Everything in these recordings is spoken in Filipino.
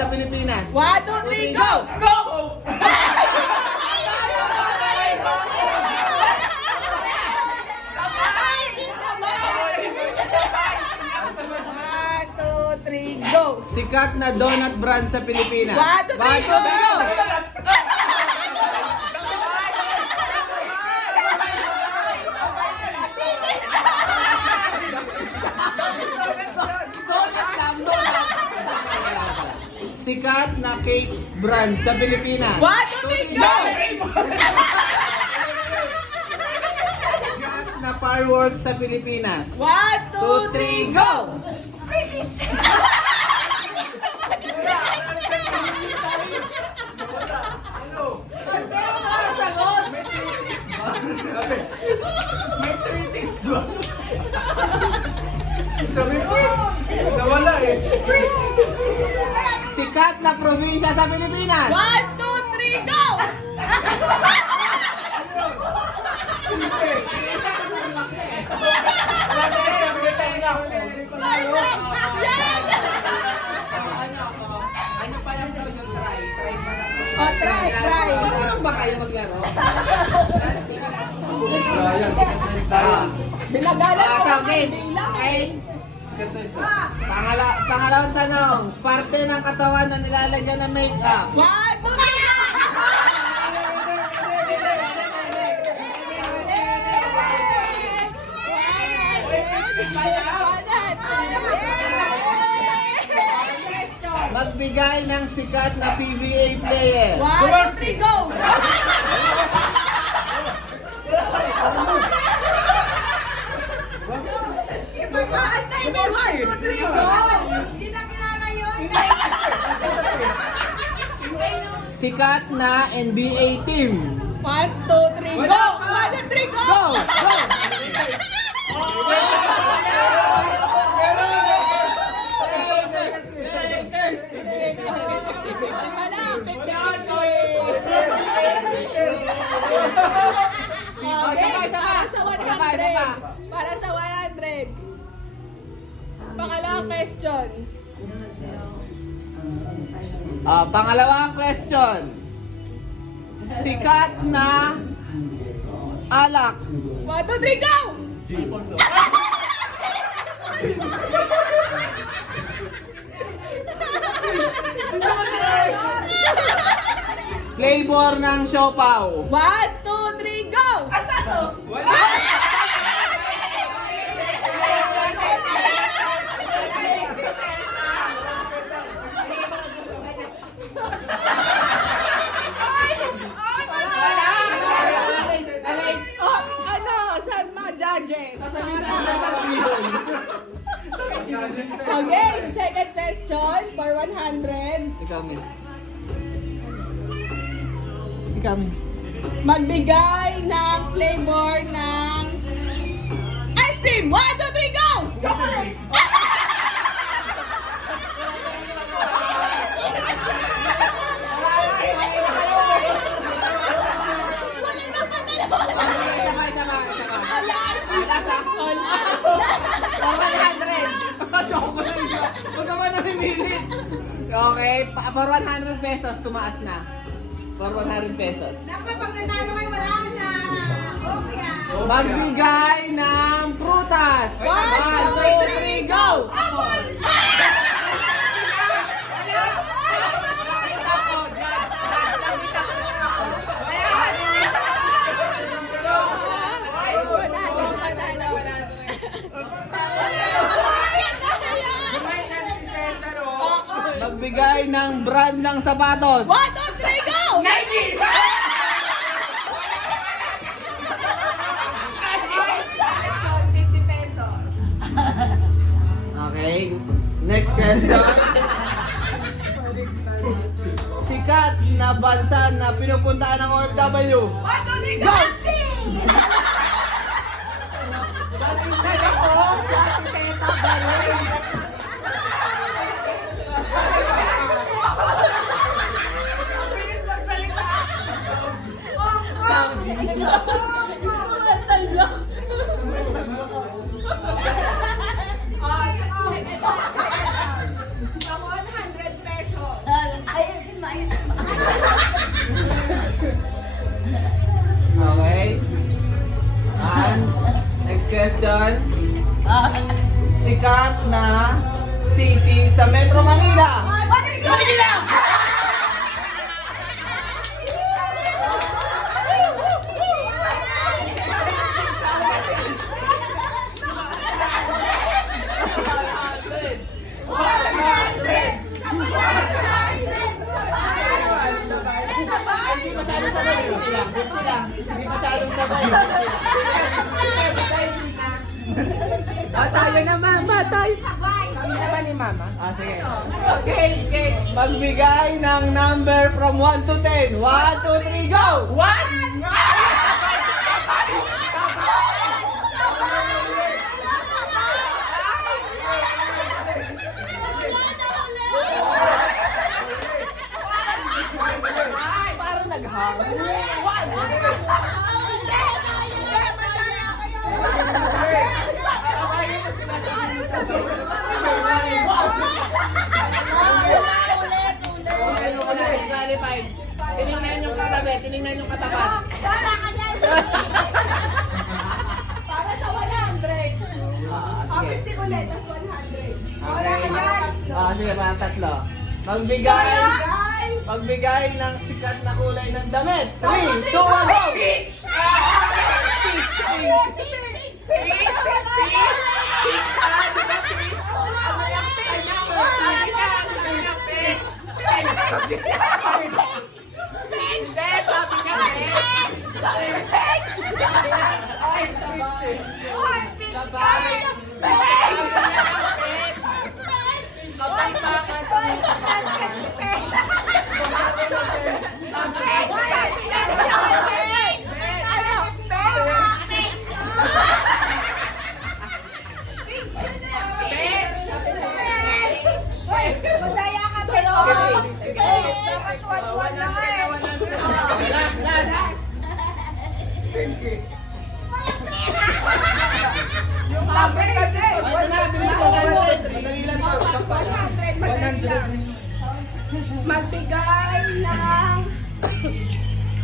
sa Pilipinas. 1, 2, 3, go! Go! One, two, three, go! Sikat na donut brand sa Pilipinas. 1, 2, 3, go! Sikat na cake brand sa Pilipinas. 1, 2, 3, go! Sikat na fireworks sa Pilipinas. 1, 2, 3, go! Bilis! May treaties ba? Sabi ko, nawala eh. Sikat na probinsya sa Pilipinas. 1, 2, 3, go! Oh, try. Marunong ba kayo maglaro? Binagalan ko ang Okay. bilang Okay. eh. Pangalawang tanong, parte ng katawan na nilalagyan ng makeup. 1, 2, 3, Magbigay ng sikat na PBA player. 1, 2, 3, go! Ipag-aantay mo, 1, 2, 3, go! Hindi na kilala yun. Sikat na NBA team. 1, 2, 3, go! 1, 2, 3, go! Go! Go! Para sa 100. Pangalawang question. Pangalawang question. Sikat na alak. 1, 2, 3, go! Flavor ng siopaw. 1, 2, 3, go! Oh, ano? Saan mga judges? Okay, second question for 100. Ikaw, miss. Ikaw, miss. Magbigay ng flavor ng ice cream. 1, 2, 3, go! Chocolate! Wala na pa dalawa. Huwag ka ba namimilit? Okay, for 100 pesos, tumaas na. For 100 pesos. Dapat pag nanalo kayo, wala na. Okay ah. Magbigay ng prutas. 1, 2, 3, go! Magbigay ng brand ng sapatos. 1, 2, 3, go! Nike! 50 pesos. Okay. Next question. Sikat na bansa na pinupuntaan ng OFW. 1, 2, 3, go! sa Metro Manila. Manila! Hindi masyadong sabay. Hindi masyadong sabay. Tayo na mama, tayo. Kami naman ni mama. Ah, sige. Okay, okay. Magbigay ng number from 1 to 10. 1, 2, 3, go! 1! Parang naghang. Tinignan yung katabi, tinignan yung katapat. Para sa 100. Ah, sige. 50 ulit, tas 100. Okay. Ah, sige, parang tatlo. Magbigay ng sikat na kulay ng damit. 3, 2, 1, go! Last. Ito na, bilis mo 100. Madali lang to. 100. Magbigay ng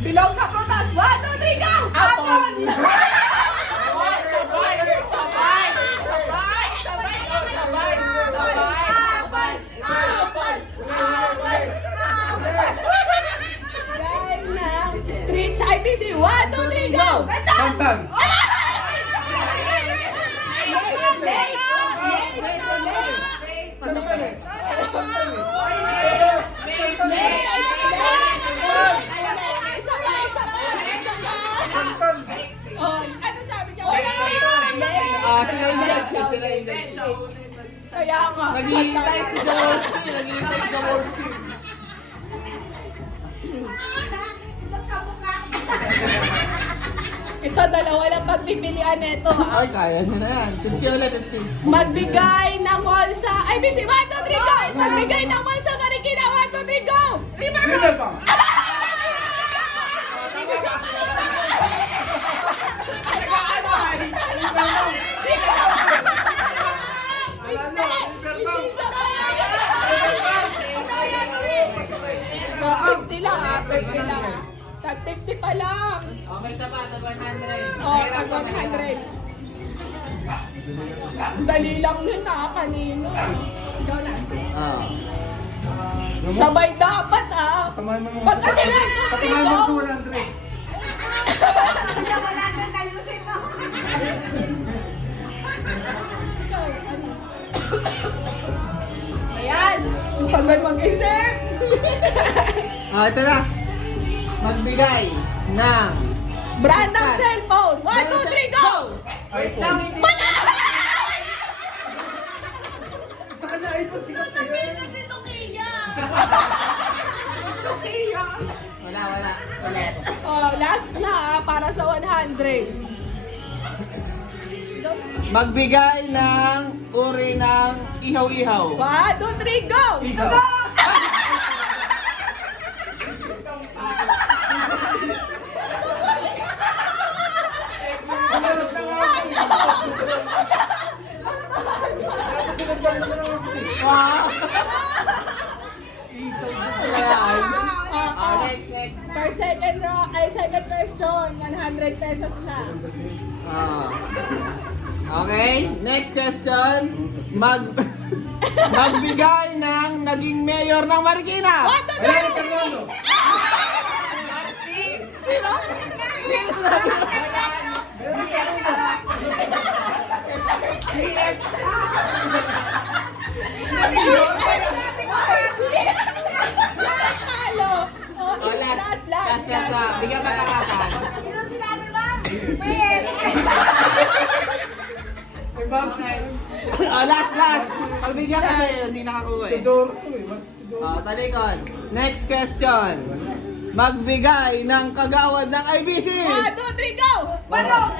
bilog na prutas. 1, 2, 3, go! Apple! Magbigay ng streets IBC. 1, 2, 3, go! Santan. Oh, ano sabi niya? Ah, sila yung judge. Kaya nga. Naghihintay si Jaworski. Ito, dalawa lang pagpipilian nito. Ay, kaya nyo na yan. 50 ulit, 50. Magbigay ng mall sa IBC. 1, 2, 3, go! Magbigay ng mall sa Marikina. 1, 2, 3, go! Sino pa? Tag-50 lang, ha? 50 lang. Tag-50 pa lang. Okay, sa pa, tag 100. Oh, tag 100. Ang dali lang nun, ha? Kanino. Ikaw na. Ah. Sabay dapat, ha? Tamahan mo ng Ba't kasi lang, Tamahan mo go? ng 100. Wala na talusin mo. Ayan. Ang tagal mag-isip. Ah, ito na. Magbigay ng Brand ng cellphone. 1, 2, 3, go! iPhone. Wala! Sa kanya iPhone sikat siya. Kasi Nokia. Wala. Ulit. Oh, last na, ha? Para sa 100. Magbigay ng uri ng ihaw-ihaw. 1, 2, 3, go! Isa. Go! Wow! Ayan. Next. For second question, 100 pesos na. Ah. Okay, next question. Magbigay ng naging mayor ng Marikina. 1, 2, 3! Ayan, ito na, no? Sino? Sino sinabi? Halo! Oh, last na. Bigyan pagkakataon. Sino sinabi ba? Wait! May boss. Oh, last. Pagbigyan kasi hindi nakakuha eh. Tudor to eh. Mas Tudor. Oh, talikod. Next question. Magbigay ng kagawad ng IBC. 1, 2, 3, go! Balong!